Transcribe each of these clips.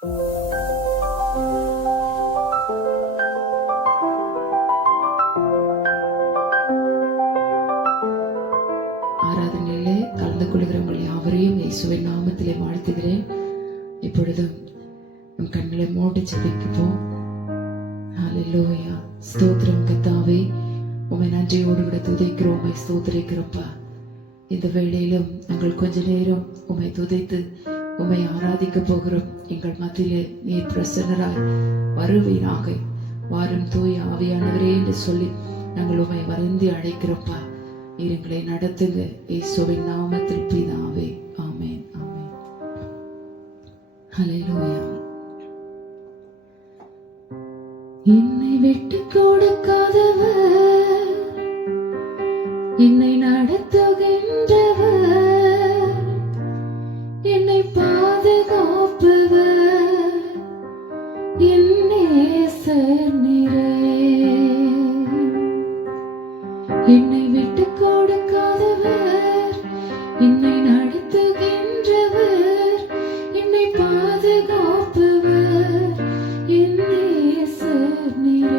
ஆராதனையிலே கலந்து கொள்கிறவங்கள் யாவரையும் இயேசுவின் நாமத்திலே வாழ்த்துகிறேன். இப்பொழுதும் நம் கண்களை மூடி ஜெபிப்போம். ஹல்லேலூயா. ஸ்தோத்திரம் கர்த்தாவே, உம்மை நன்றியோடு கூட துதிக்கிறோம், உம்மை ஸ்தோத்திரிக்கிறோம்ப்பா. இந்த வேளையிலும் நாங்கள் கொஞ்ச நேரம் உம்மை துதித்து உம்மை ஆராதிக்க போகிறோம். எங்கள் மத்தியிலே நீர் பிரசன்னராய் வருவீராக. வாரும் தூய ஆவியானவரே என்று சொல்லி நாங்கள் உம்மை வருந்தி அழைக்கிறோம்ப்பா. நீர் எங்களை நடத்துங்க இயேசுவின் நாமத்தில் பிதாவே. ஆமென், ஆமென். ஹல்லேலூயா. என்னை விட்டு கொடுக்காதவர், என்னை நடத்துகின்றவர், என்னை பாதுகாப்பவர், என் நேசர் நீரே. என்னை விட்டு கொடுக்காதவர், என்னை நடத்துகின்றவர், என்னை பாதுகாப்பவர், என் நேசர் நீரே.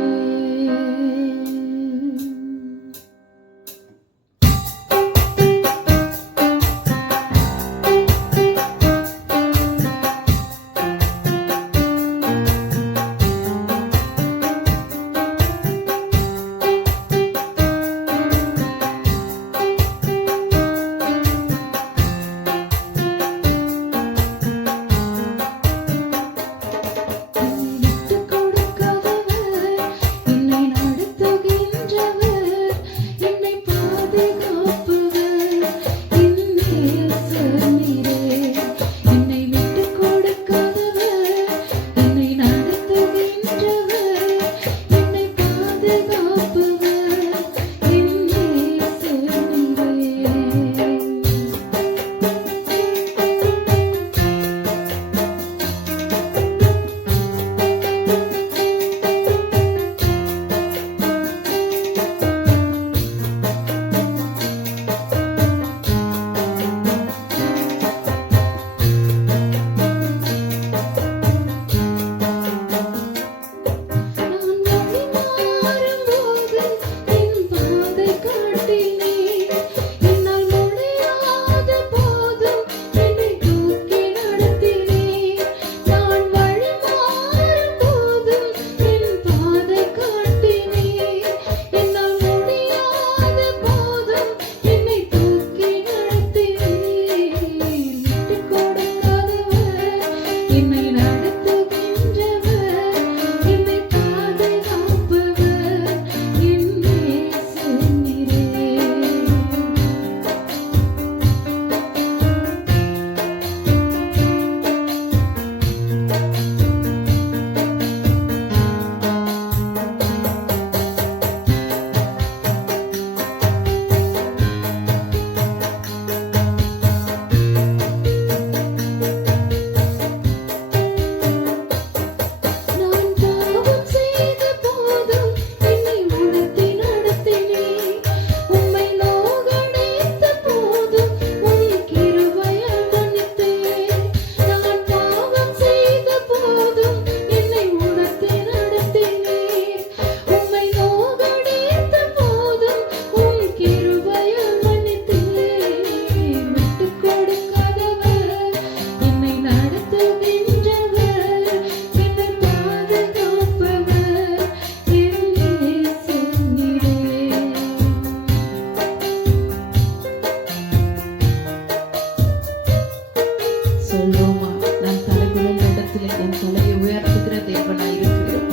சொல்வோமா, நான் தலைகுனிந்த இடத்திலே என் தலையை உயர்த்துகிற தேவனாய் இருக்கிறேன்.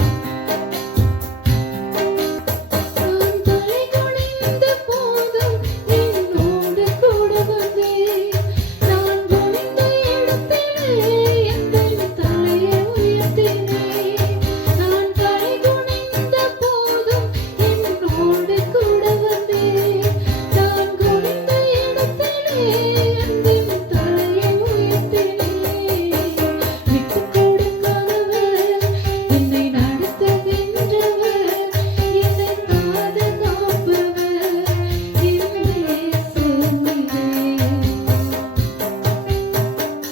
நான் தலைகுனிந்த போதும் என்னோடு கூட வந்தீர். நான் குனிந்த இடத்திலே என் தலையை உயர்த்தினீர். நான் தலைகுனிந்த போதும் என்னோடு கூட வந்தீர். நான் குனிந்த இடத்திலே என் தலையை உயர்த்தினீர்.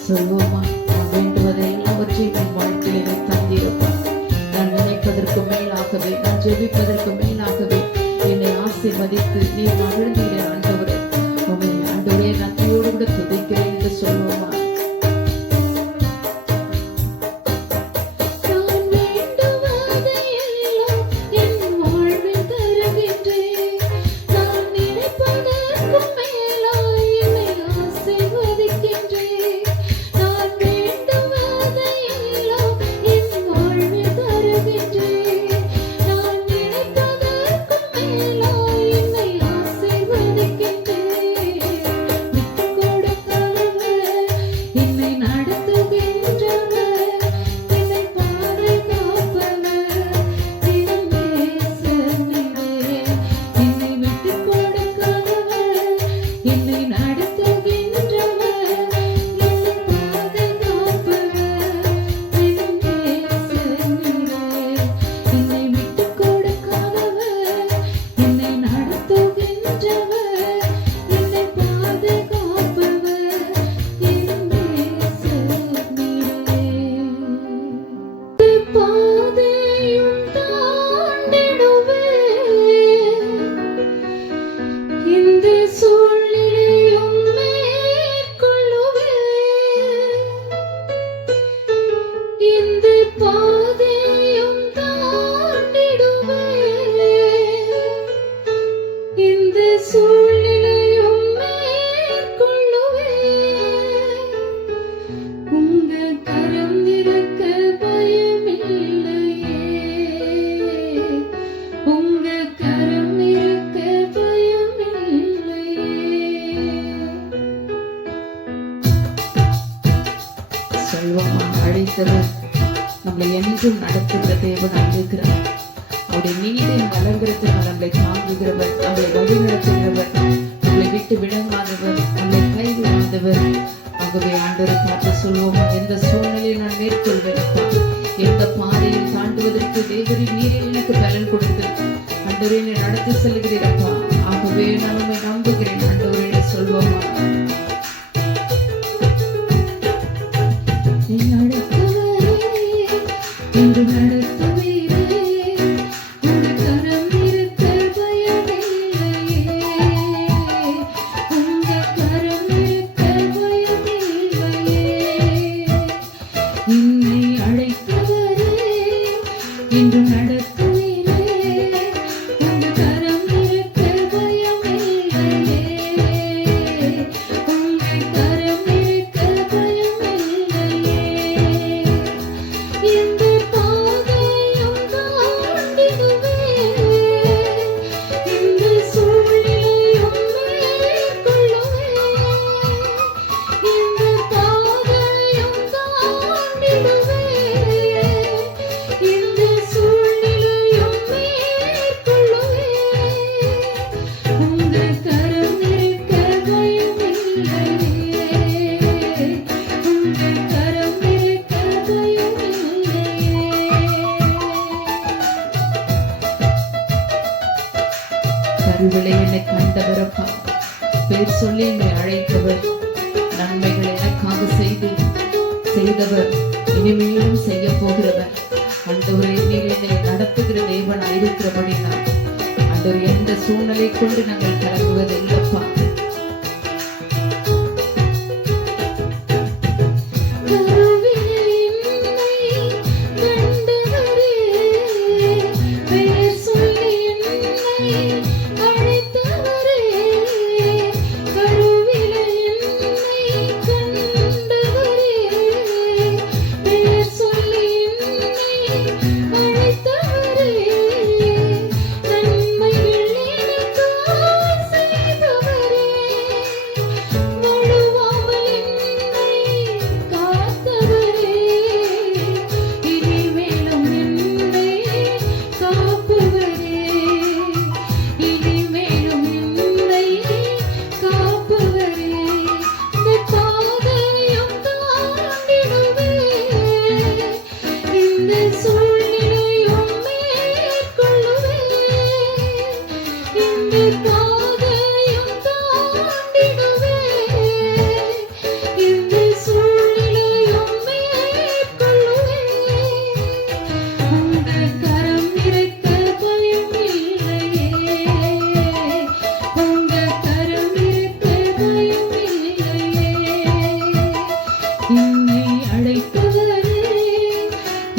சொல்வோமா, நான் வேண்டுவதை எல்லாவற்றையும் என் கரங்களில் என்னை தந்தீரப்பா. நான் நினைப்பதற்கு மேலாகவே, நான் ஜெபிப்பதற்கு மேலாகவே என்னை ஆசீர்வதித்து நீ மகிழ்ந்தீரே ஆண்டவரே. உம்மை ஆண்டவரே நன்றியோடு கூட துதிக்கிறேன் என்று சொல்லுவோமா? அழைத்தவர் நம்மளை என்றும் நடத்துகிற தேவனாய் இருக்கிறார். அவருடைய நீதியை வளர்கிறதுனால் நம்மளை தாங்குகிறவர், நம்மளை வழி நடத்துகிறவர், நம்மளை விட்டு விளங்காதவர், நம்மளை கைவிடாதவர். ஆகவே ஆண்டவரை பார்த்து சொல்வோமா, எந்த சூழ்நிலையை நான் மேற்கொள்வேன் அப்பா, எந்த பாதையில் தாண்டுவதற்கு தேவரின் நீரே எனக்கு பலன் கொடுத்து ஆண்டவரே என்னை நடத்தி செல்கிறீரப்பா. ஆகவே நான் உம்மை நம்புகிறேன் ஆண்டவரே சொல்வோமா. என்று நடத்துவீரே, உங்க கரம் இருக்க பயமில்லையே, உங்க கரம் இருக்க பயமில்லையே. என்னை அழைத்தவரே, என்று நடத்துவீரே, உங்க கரம் இருக்க பயமில்லையே, உங்க கரம் இருக்க பயமில்லையே. இந்த பாதையும் தாண்டிடுவேன், இந்த சூழ்நிலையும் மேற்கொள்ளுவேன். இந்த பாதையும் தாண்டிடுவேன், இந்த சூழ்நிலையும் மேற்கொள்ளுவேன். உங்க கரம் இருக்க பயமில்லையே, உங்க கரம் இருக்க பயமில்லையே. கருவிலை என்னை கண்டவரப்பா, பேர் சொல்லி என்னை அழைத்தவர், நன்மைகள் எனக்காக செய்தவர், இனிமேலும் செய்ய போகிறவர். ஆண்டவரே நீர் என்னை நடத்துகிற தேவனாய் இருக்கிறபடினால் ஆண்டவர் எந்த சூழ்நிலை கொண்டு நாங்கள் கலங்குவது இல்லப்பா. நன்மைகள் எனக்காய் செய்பவரே,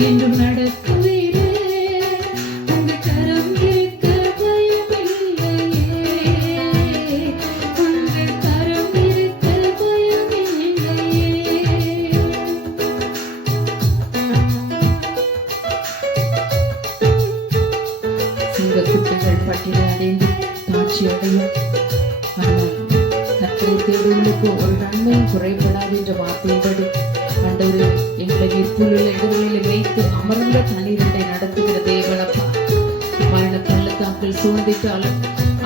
என்றும் நடத்துவீரே. உங்க கரம் இருக்க பயமில்லையே, உங்க கரம் இருக்க பயமில்லையே. சிங்க குட்டிகள் பட்டியலை அடைந்து தாட்சி அடையும், ஆனால் கர்த்தரை தேடுவதற்கு ஒரு நன்மையும் குறைபடாது என்ற வார்த்தையின்படி ஆண்டவரே எங்களை புல்லுள்ள இடங்களில் வைத்து அமர்ந்த தண்ணீரை நடத்துகிற தேவனப்பா. மரண பள்ளத்தாக்கில் சூழ்ந்திட்டாலும்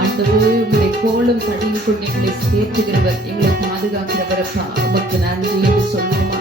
ஆண்டவரே உங்களை கோலம் தடியும் கொண்டு எங்களை தேற்றுகிறவர், எங்களை பாதுகாக்கிறவரப்பா. உமக்கு நன்றி என்று சொல்லுமா.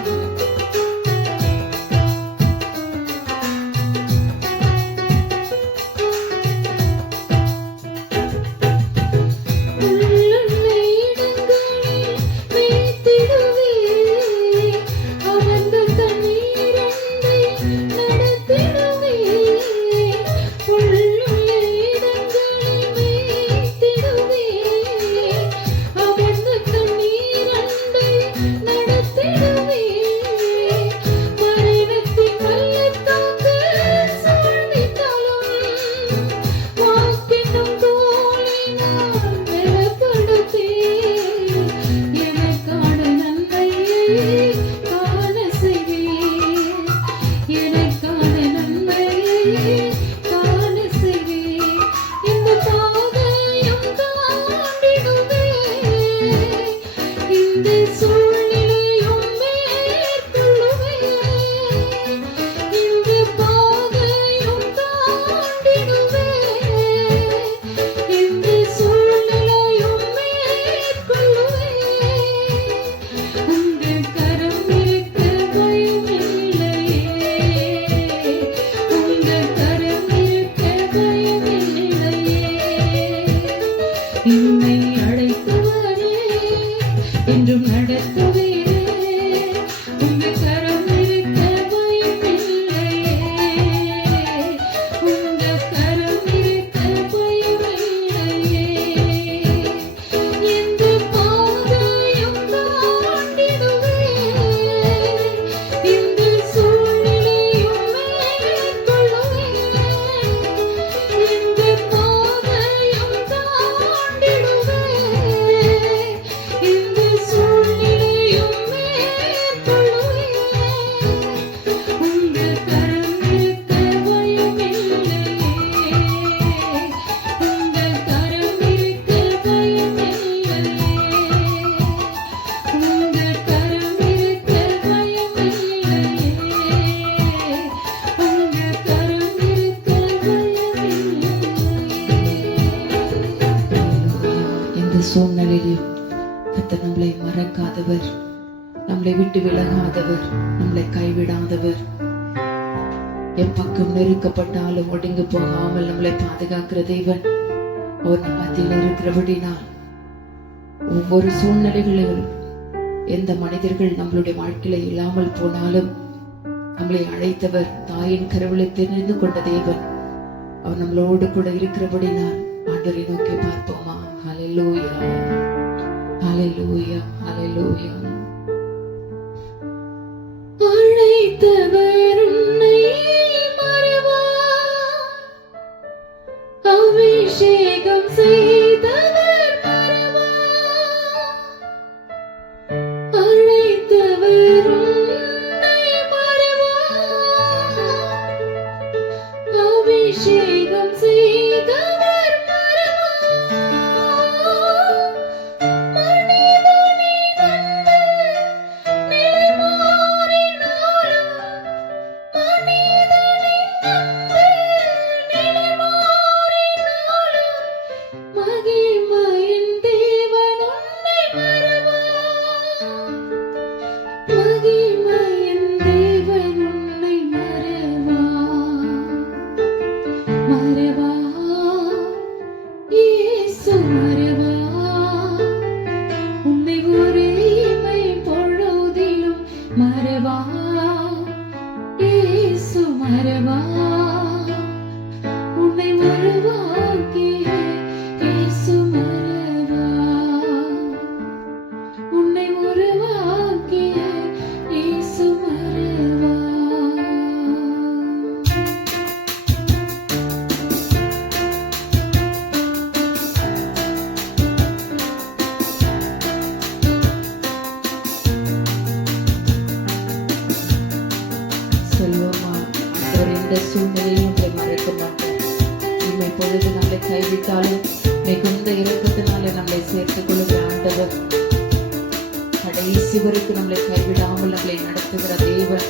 என்றும் நடத்துவீரே. உங்க கரம் இருக்க பயமில்லையே, உங்க கரம் இருக்க பயமில்லையே. எந்த பாதையும் தாண்டிடுவேன், இந்த சூழ்நிலையும் மேற்கொள்ளுவேன். எந்த பாதையும் தாண்டிடுவேன், இந்த சூழ்நிலையும் மேற்கொள்ளுவேன். உங்க கரம் இருக்க பயமில்லையே, உங்க கரம் இருக்க பயமில்லையே, உங்க கரம் இருக்க பயமில்லையே, உங்க கரம் இருக்க பயமில்லையே. எந்த சூழ்நிலையிலும் கர்த்தர் நம்மளை மறக்காதவர், நம்மளை விட்டு விலகாதவர், நம்மளை கைவிடாதவர். எப்பக்கம் நெருக்கப்பட்டாலும் ஒடுங்கி போகாமல் நம்மளை பாதுகாக்கிற தேவன். அவர் நம் மத்தியில் இருக்கிறபடினால் ஒவ்வொரு சூழ்நிலைகளிலும் எந்த மனிதர்கள் நம்மளுடைய வாழ்க்கையில இல்லாமல் போனாலும் நம்மளை அழைத்தவர், தாயின் கருவிலை தெரிந்து கொண்ட தேவன். அவர் நம்மளோடு கூட இருக்கிறபடினால் ஆண்டவரை நோக்கி பார்ப்போமா. ஹல்லேலூயா, ஹல்லேலூயா, ஹல்லேலூயா. அழைத்தவர் உன்னை மறவார், அபிஷேகம் செய்தவர் மறவார். அழைத்தவர் உன்னை மறவார், அபிஷேகம் செய்தவர் மறவார். மனிதனை கண்டு நிலை மாறினாலும், மனிதனை கண்டு நிலை மாறினாலும், மகிமையின் தேவன் உன்னை மறவார். மகிமையின் தேவன் உன்னை மறவார். மறவார், இயேசு மறவார். உன்னை ஒரு இமை பொழுதிலும் மறவார். இயேசு மறவார். உன்னை மறவாக்கிய இயேசு மறவார். உன்னை உருவாக்கிய இயேசு மறவார். சொல்லுவோமா, ஆண்டவர் எந்த சூழ்நிலையும் உங்களை மறக்க மாட்டார். இம்மை பொழுது நம்மளை கைவிட்டாலும் மிகுந்த இரக்கத்தினாலே நம்மளை சேர்த்துக் கொள்ளுகிற ஆண்டவர், கடைசி வரைக்கும் நம்மளை கைவிடாமல் நம்மளை நடத்துகிற தேவன்.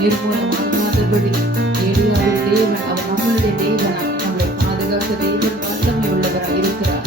நிர்மூலமாகாதபடி ஏலியாவின் தேவன், அவர் நம்மளுடைய தேவன், நம்மளை பாதுகாக்க தேவன் வல்லமை உள்ளவராக இருக்கிறார்.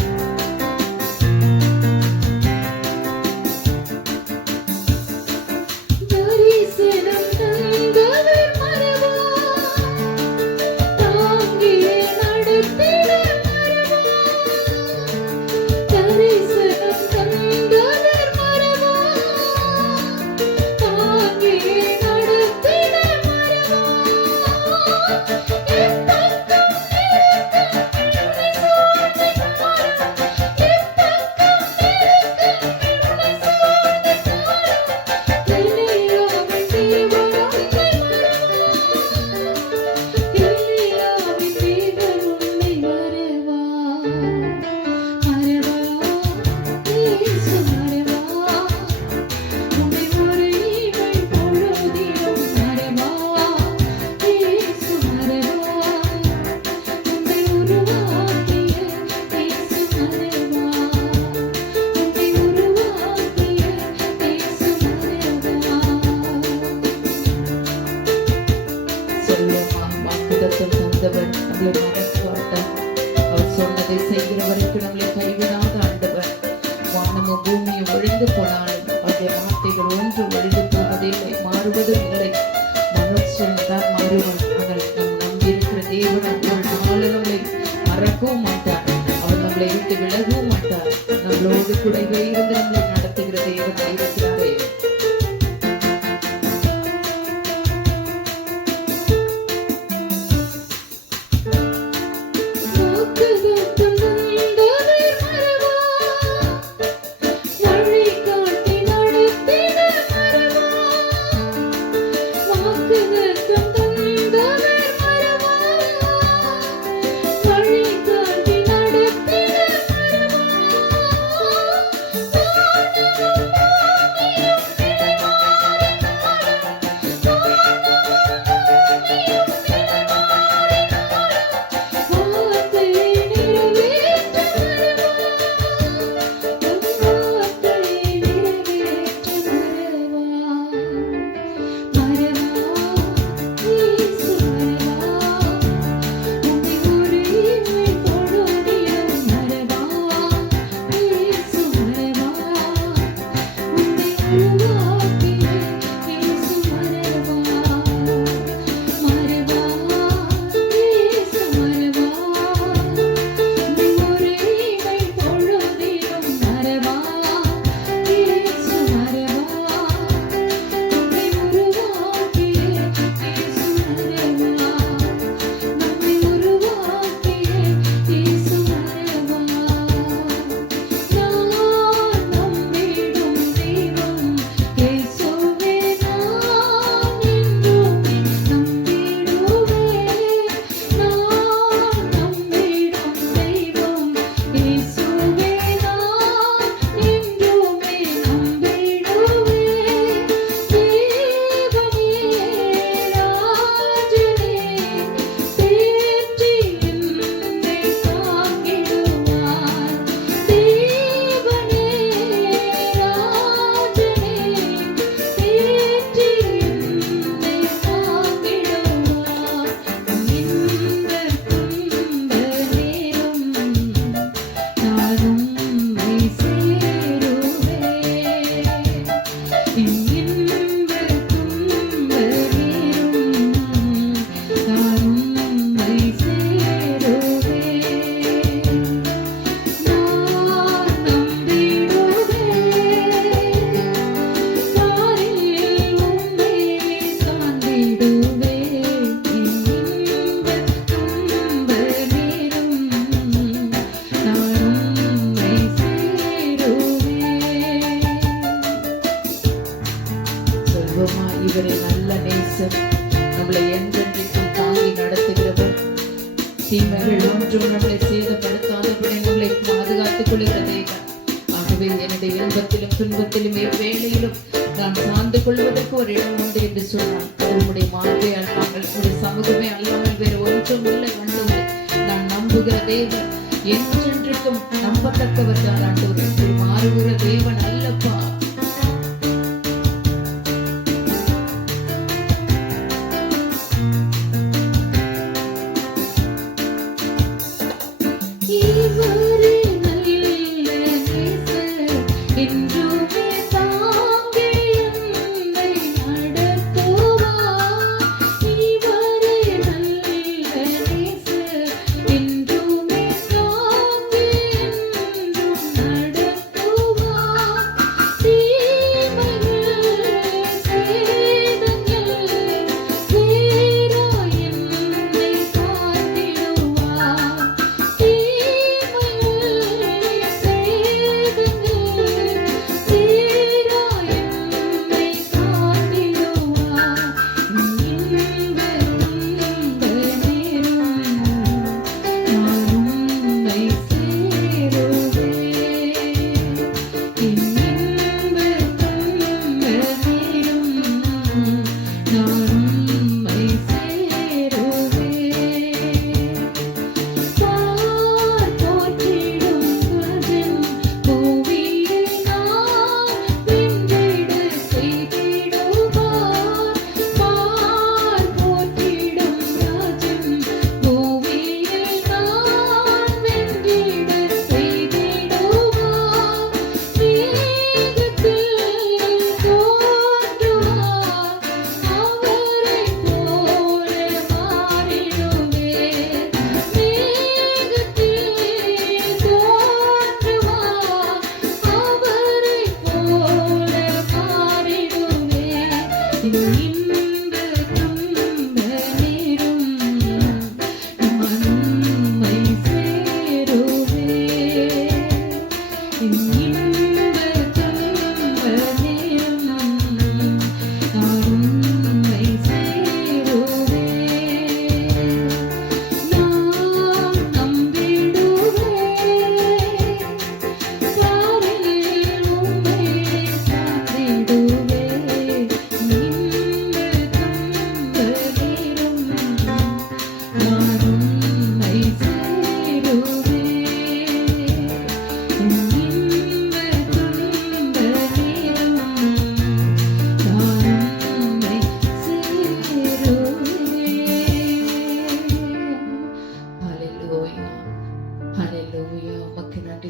அவர் சொன்னதை செய்கிற வரைக்கும் நம்மளை கைவிடாத ஆண்டவர். வானமும் பூமியும் ஒழிந்து போனாலும் அவருடைய வார்த்தைகள் ஒன்று ஒழிந்து போவதில்லை, மாறுவதும் இல்லை. மனுஷன் தான் மாறுவன். அவர் நம் நம்பியிருக்கிற தேவன் ஒரு நாள் நம்மளை மறக்கவும் மாட்டார். அவர் நம்மளை விட்டு விலகவும் மாட்டார். நம்மளோடு கூடவே இருந்து நம்மளை நடத்துகிற தேவனாய் இருக்கிறாரே. நேசர், நம்மளை என்றென்றைக்கும் தாங்கி நடத்துகிறவர், தீமைகள் ஒன்றும் நம்மளை சேதப்படுத்தாதபடி நம்மளை பாதுகாத்துக் கொள்கிற தேவன். ஆகவே என்னுடைய இன்பத்திலும் துன்பத்திலும் எவ்வேளையிலும் நான் சார்ந்து கொள்வதற்கு ஒரு இடம் உண்டு என்று சொன்னான். அது உங்களுடைய மார்பே அல்லாமல், உங்களுடைய சமூகமே அல்லாமல் வேறு ஒன்றும் இல்லை ஆண்டவரே. நான் நம்புகிற தேவன் என்றென்றைக்கும் நம்பத்தக்கவர் தான் ஆண்டவரே. ஒரு மாறுகிற தேவன் அல்லப்பா.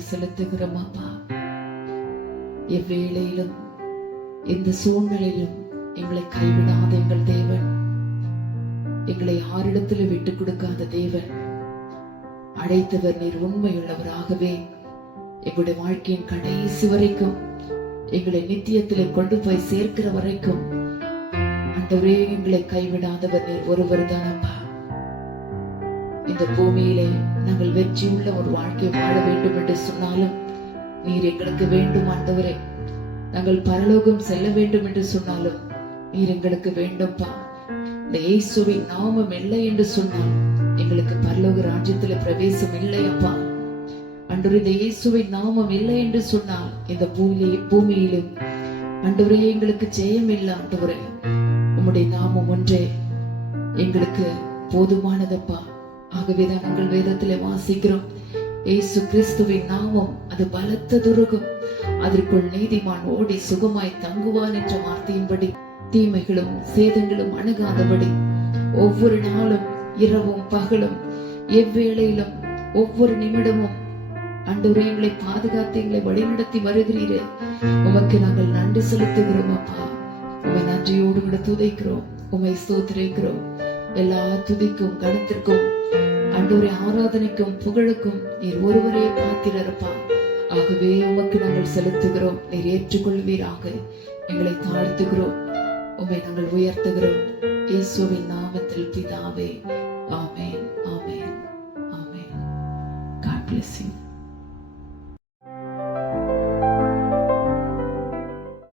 செலுத்துகிறோம் அப்பா. எவ்வேளையிலும் எந்த சூழ்நிலையிலும் எங்களை கைவிடாத எங்கள் தேவன், எங்களை யாரிடத்திலும் விட்டுக் கொடுக்காத தேவன், அழைத்தவர் நீர் உண்மையுள்ளவராகவே எங்களுடைய வாழ்க்கையின் கடைசி வரைக்கும் எங்களை நித்தியத்திலே கொண்டு போய் சேர்க்கிற வரைக்கும் ஆண்டவரே எங்களை கைவிடாதவர் நீர் ஒருவர் தானப்பா. இந்த பூமியிலே நாங்கள் வெற்றியுள்ள ஒரு வாழ்க்கை வாழ வேண்டும் என்று சொன்னாலும் நீர் எங்களுக்கு வேண்டும் ஆண்டவரே. நாங்கள் பரலோகம் செல்ல வேண்டும் என்று சொன்னாலும் நீர் எங்களுக்கு வேண்டும்பா. இந்த இயேசுவின் நாமம் இல்லை என்று சொன்னால் எங்களுக்கு பரலோக ராஜ்யத்துல பிரவேசம் இல்லையப்பா. ஆண்டவரே, இந்த இயேசுவின் நாமம் இல்லை என்று சொன்னால் இந்த பூமியிலும் ஆண்டவரே எங்களுக்கு ஜெயம் இல்லை ஆண்டவரே. உம்முடைய நாமம் ஒன்றே எங்களுக்கு போதுமானதப்பா. ஆகவேதான் நாங்கள் வேதத்திலே வாசிக்கிறோம், இயேசு கிறிஸ்துவின் நாமம் அது பலத்த துருகம், அதற்குள் நீதிமான் ஓடி சுகமாய் தங்குவான் என்ற வார்த்தையின்படி தீமைகளும் சேதங்களும் அணுகாதபடி ஒவ்வொரு நாளும் இரவும் பகலும் எவ்வேளையிலும் ஒவ்வொரு நிமிடமும் ஆண்டவரே எங்களை பாதுகாத்து எங்களை வழிநடத்தி வருகிறீரே, உமக்கு நாங்கள் நன்றி செலுத்துகிறோம் அப்பா. உமை நன்றியோடு கூட துதிக்கிறோம், உமை ஸ்தோத்திரிக்கிறோம். எல்லா துதிக்கும் கணத்திற்கும் ஆண்டவரே ஆராதனைக்கும் புகழுக்கும் நீர் ஒருவரே பாத்திரப்பா. ஆகவே உமக்கு நாங்கள் செலுத்துகிறோம், நீர் ஏற்றுக்கொள்வீராக. எங்களை தாழ்த்துகிறோம், உம்மை நாங்கள் உயர்த்துகிறோம். இயேசுவின் நாமத்தில் பிதாவே, ஆமென், ஆமென், ஆமென். God bless you.